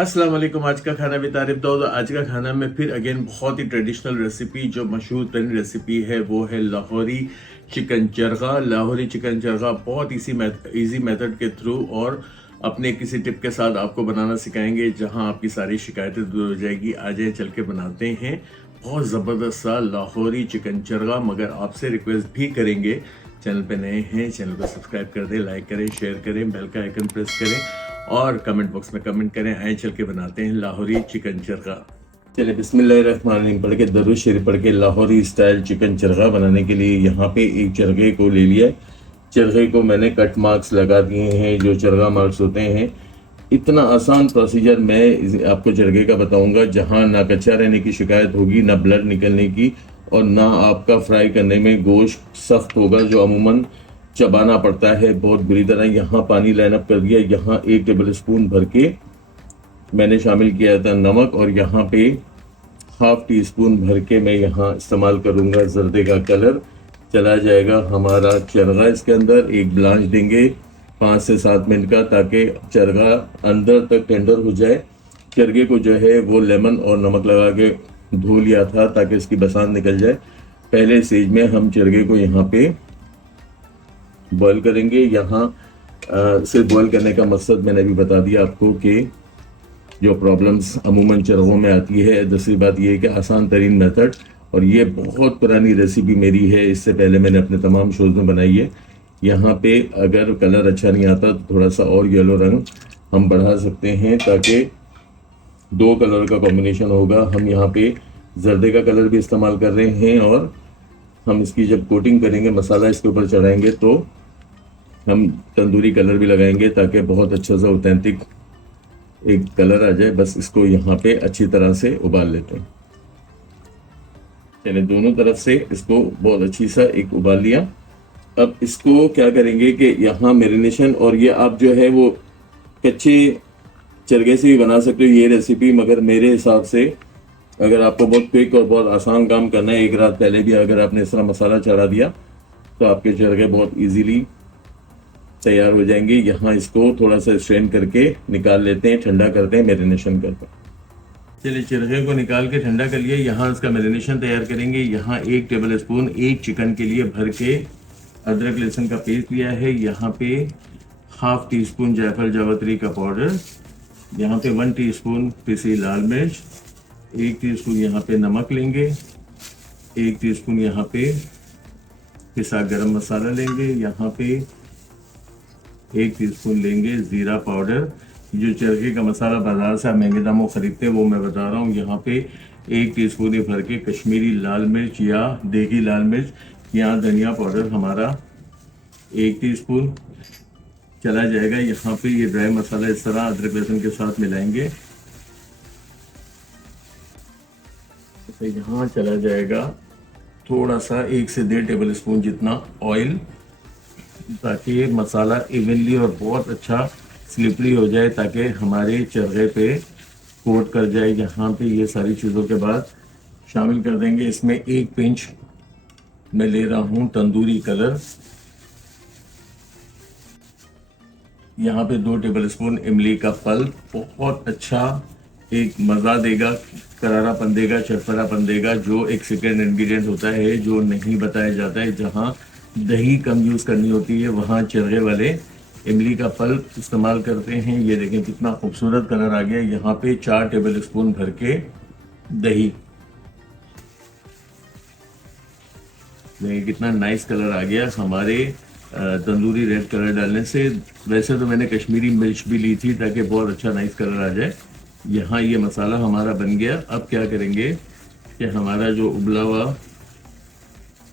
अस्सलाम वालेकुम। आज का खाना भी तारीफ दो। आज का खाना में फिर अगेन बहुत ही ट्रेडिशनल रेसिपी, जो मशहूर तरीन रेसिपी है वो है लाहौरी चिकन चरगा। लाहौरी चिकन चरगा बहुत इजी मेथड के थ्रू और अपने किसी टिप के साथ आपको बनाना सिखाएंगे, जहां आपकी सारी शिकायतें दूर हो जाएगी। आ जाए चल के बनाते हैं बहुत ज़बरदस्त सा लाहौरी चिकन चरगा। मगर आपसे रिक्वेस्ट भी करेंगे, चैनल पे नए हैं चैनल को सब्सक्राइब कर दें, लाइक करें, शेयर करें, बेल का आइकन प्रेस करें और कमेंट बॉक्स में कमेंट करें। आए चल के बनाते हैं लाहौरी चिकन चरगा। चलिए बिस्मिल्लाहिर्रहमानिर्रहीम पढ़ के दरूद शरीफ पढ़ के लाहौरी स्टाइल चिकन चरगा बनाने के लिए यहाँ पे एक चरगे को ले लिया। चरगे को मैंने कट मार्क्स लगा दिए हैं, जो चरगा मार्क्स होते हैं। इतना आसान प्रोसीजर मैं आपको चरगे का बताऊंगा, जहाँ ना कच्चा रहने की शिकायत होगी, ना ब्लड निकलने की, और ना आपका फ्राई करने में गोश्त सख्त होगा जो अमूमन चबाना पड़ता है बहुत बुरी तरह। यहाँ पानी लाइन अप कर दिया। यहाँ 1 टेबल स्पून भर के मैंने शामिल किया था नमक, और यहाँ पे ½ टी स्पून भर के मैं यहाँ इस्तेमाल करूँगा जर्दे का कलर। चला जाएगा हमारा चरगा इसके अंदर। एक ब्लांच देंगे 5 से 7 मिनट का, ताकि चरगा अंदर तक टेंडर हो जाए। चरगे को जो है वो लेमन और नमक लगा के धो लिया था ताकि इसकी बसान निकल जाए। पहले स्टेज में हम चरगे को यहाँ पे बॉईल करेंगे। यहाँ सिर्फ बॉईल करने का मकसद मैंने भी बता दिया आपको कि जो प्रॉब्लम्स अमूमन चरगों में आती है। दूसरी बात ये है कि आसान तरीन मेथड, और ये बहुत पुरानी रेसिपी मेरी है, इससे पहले मैंने अपने तमाम शोज़ में बनाई है। यहाँ पे अगर कलर अच्छा नहीं आता तो थोड़ा सा और येलो रंग हम बढ़ा सकते हैं, ताकि 2 कलर का कॉम्बिनेशन होगा। हम यहाँ पे जर्दे का कलर भी इस्तेमाल कर रहे हैं, और हम इसकी जब कोटिंग करेंगे, मसाला इसके ऊपर चढ़ाएंगे, तो हम तंदूरी कलर भी लगाएंगे, ताकि बहुत अच्छा सा ऑथेंटिक एक कलर आ जाए। बस इसको यहाँ पे अच्छी तरह से उबाल लेते हैं। चलिए दोनों तरफ से इसको बहुत अच्छी सा एक उबाल लिया। अब इसको क्या करेंगे कि यहाँ मैरिनेशन, और ये आप जो है वो कच्चे चरगे से भी बना सकते हो ये रेसिपी, मगर मेरे हिसाब से अगर आपको बहुत क्विक और बहुत आसान काम करना है, एक रात पहले भी अगर आपने इस तरह मसाला चढ़ा दिया तो आपके चरगे बहुत इजीली तैयार हो जाएंगे। यहाँ इसको थोड़ा सा स्ट्रेन करके निकाल लेते हैं, ठंडा करते हैं मैरिनेशन करके। चलिए चरगे को निकाल के ठंडा कर लिया। यहाँ इसका मैरिनेशन तैयार करेंगे। यहाँ 1 टेबल स्पून एक चिकन के लिए भर के अदरक लहसुन का पेस्ट लिया है। यहाँ पे ½ टी स्पून जायफल जावित्री का पाउडर, यहाँ पे 1 टीस्पून पिसी लाल मिर्च, 1 टीस्पून यहाँ पे नमक लेंगे, 1 टीस्पून यहाँ पे पिसा गरम मसाला लेंगे, यहाँ पे 1 टीस्पून लेंगे ज़ीरा पाउडर। जो चरखे का मसाला बाजार से आप महंगे दामों खरीदते हैं वो मैं बता रहा हूँ। यहाँ पे 1 टीस्पून ही भर के कश्मीरी लाल मिर्च या देगी लाल मिर्च। यहाँ धनिया पाउडर हमारा 1 टीस्पून चला जाएगा। यहाँ पे ये ड्राई मसाला इस तरह अदरक लहसुन के साथ मिलाएंगे। तो यहाँ चला जाएगा थोड़ा सा 1 से 1.5 टेबल स्पून जितना ऑयल, ताकि मसाला इवनली और बहुत अच्छा स्लिपरी हो जाए, ताकि हमारे चरगे पे कोट कर जाए। यहाँ पे ये सारी चीज़ों के बाद शामिल कर देंगे इसमें 1 पिंच मैं ले रहा हूँ तंदूरी कलर। यहाँ पे 2 टेबल स्पून इमली का पल्प बहुत अच्छा एक मज़ा देगा, करारापन देगा, चटपटापन देगा, जो एक सीक्रेट इंग्रेडिएंट होता है जो नहीं बताया जाता है। जहाँ दही कम यूज़ करनी होती है वहाँ चरगे वाले इमली का पल्प इस्तेमाल करते हैं। ये देखें कितना खूबसूरत कलर आ गया। यहाँ पे 4 टेबल स्पून भर के दही, देखिए कितना नाइस कलर आ गया हमारे तंदूरी रेड कलर डालने से। वैसे तो मैंने कश्मीरी मिर्च भी ली थी ताकि बहुत अच्छा नाइस कलर आ जाए। यहाँ ये मसाला हमारा बन गया। अब क्या करेंगे कि हमारा जो उबला हुआ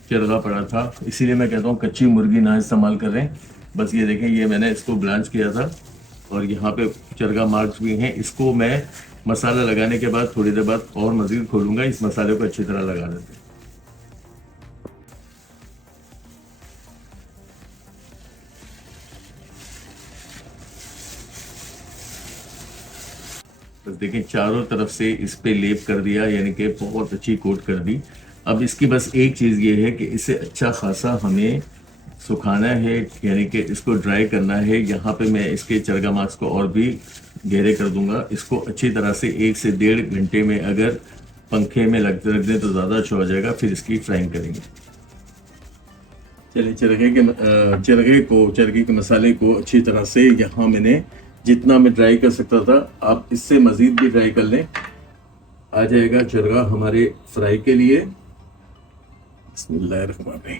चरगा पड़ा था, इसीलिए मैं कहता हूँ कच्ची मुर्गी ना इस्तेमाल करें। बस ये देखें, ये मैंने इसको ब्लांच किया था और यहाँ पे चरगा मार्क्स भी हैं। इसको मैं मसाला लगाने के बाद थोड़ी देर बाद और मज़ीद खोलूँगा। इस मसाले को अच्छी तरह लगा देते हैं। बस देखें चारों तरफ से इस पे लेप कर दिया, यानी कि बहुत अच्छी कोट कर दी। अब इसकी बस एक चीज़ ये है कि इसे अच्छा खासा हमें सुखाना है, यानी कि इसको ड्राई करना है। यहाँ पे मैं इसके चरगा मार्क्स को और भी गहरे कर दूंगा। इसको अच्छी तरह से 1 से 1.5 घंटे में अगर पंखे में रख दें तो ज़्यादा अच्छा हो जाएगा। फिर इसकी फ्राइंग करेंगे। चलिए चरखे के मसाले को अच्छी तरह से यहाँ मैंने जितना मैं ड्राई कर सकता था, आप इससे मज़ीद भी ड्राई कर लें। आ जाएगा चरगा हमारे फ्राई के लिए। बिस्मिल्लाहिर्रहमानिर्रहीम।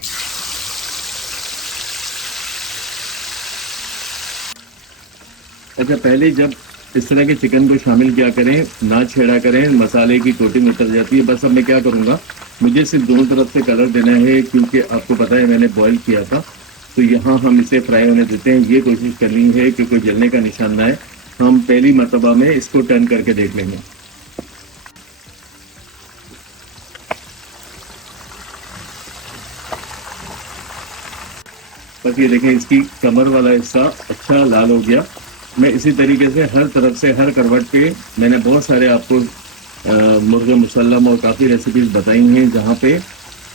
अच्छा, पहले जब इस तरह के चिकन को शामिल किया करें, ना छेड़ा करें, मसाले की कोटिंग उतर जाती है। बस अब मैं क्या करूँगा, मुझे सिर्फ दोनों तरफ से कलर देना है, क्योंकि आपको पता है मैंने बॉईल किया था। तो यहाँ हम इसे फ्राई होने देते हैं। ये कोशिश करनी है कि कोई जलने का निशान ना आए। हम पहली मरतबा में इसको टर्न करके देख लेंगे। बस ये देखें, इसकी कमर वाला हिस्सा अच्छा लाल हो गया। मैं इसी तरीके से हर तरफ से, हर करवट पे मैंने बहुत सारे आपको मुर्गे मुसल्लम और काफ़ी रेसिपीज़ बताई हैं, जहाँ पे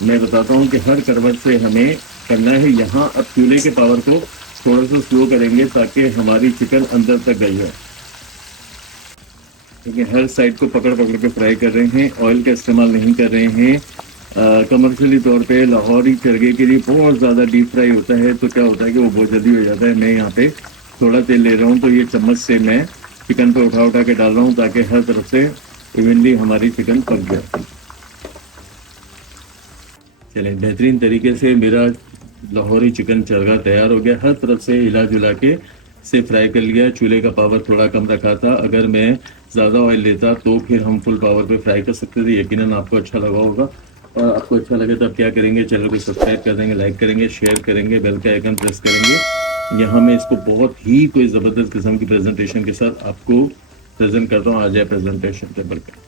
मैं बताता हूँ कि हर करवट से हमें करना है। यहाँ अब चूल्हे के पावर को थोड़ा सा स्लो करेंगे ताकि हमारी चिकन अंदर तक गई हो। देखिए, हर साइड को पकड़ पकड़ के फ्राई कर रहे हैं, ऑयल का इस्तेमाल नहीं कर रहे हैं। कमर्शियली तौर पे लाहौरी चरगे के लिए बहुत ज़्यादा डीप फ्राई होता है, तो क्या होता है कि वो बहुत जल्दी हो जाता है। मैं यहाँ पे थोड़ा तेल ले रहा हूँ, तो ये चम्मच से मैं चिकन पे उठा उठा के डाल रहा हूँ ताकि हर तरफ से इवनली हमारी चिकन पक जाए। चलें, बेहतरीन तरीके से मेरा लाहौरी चिकन चरगा तैयार हो गया। हर तरफ से हिला जुला के से फ्राई कर लिया। चूल्हे का पावर थोड़ा कम रखा था। अगर मैं ज़्यादा ऑयल लेता तो फिर हम फुल पावर पे फ्राई कर सकते थे। यकीनन आपको अच्छा लगा होगा। और आपको अच्छा लगे तो आप क्या करेंगे, चैनल को सब्सक्राइब कर देंगे, लाइक करेंगे, शेयर करेंगे, बेल का आइकन प्रेस करेंगे। यहाँ मैं इसको बहुत ही कोई ज़बरदस्त किस्म की प्रेजेंटेशन के साथ आपको प्रेजेंट करता हूँ। आ जाए प्रेजेंटेशन टेबल पे।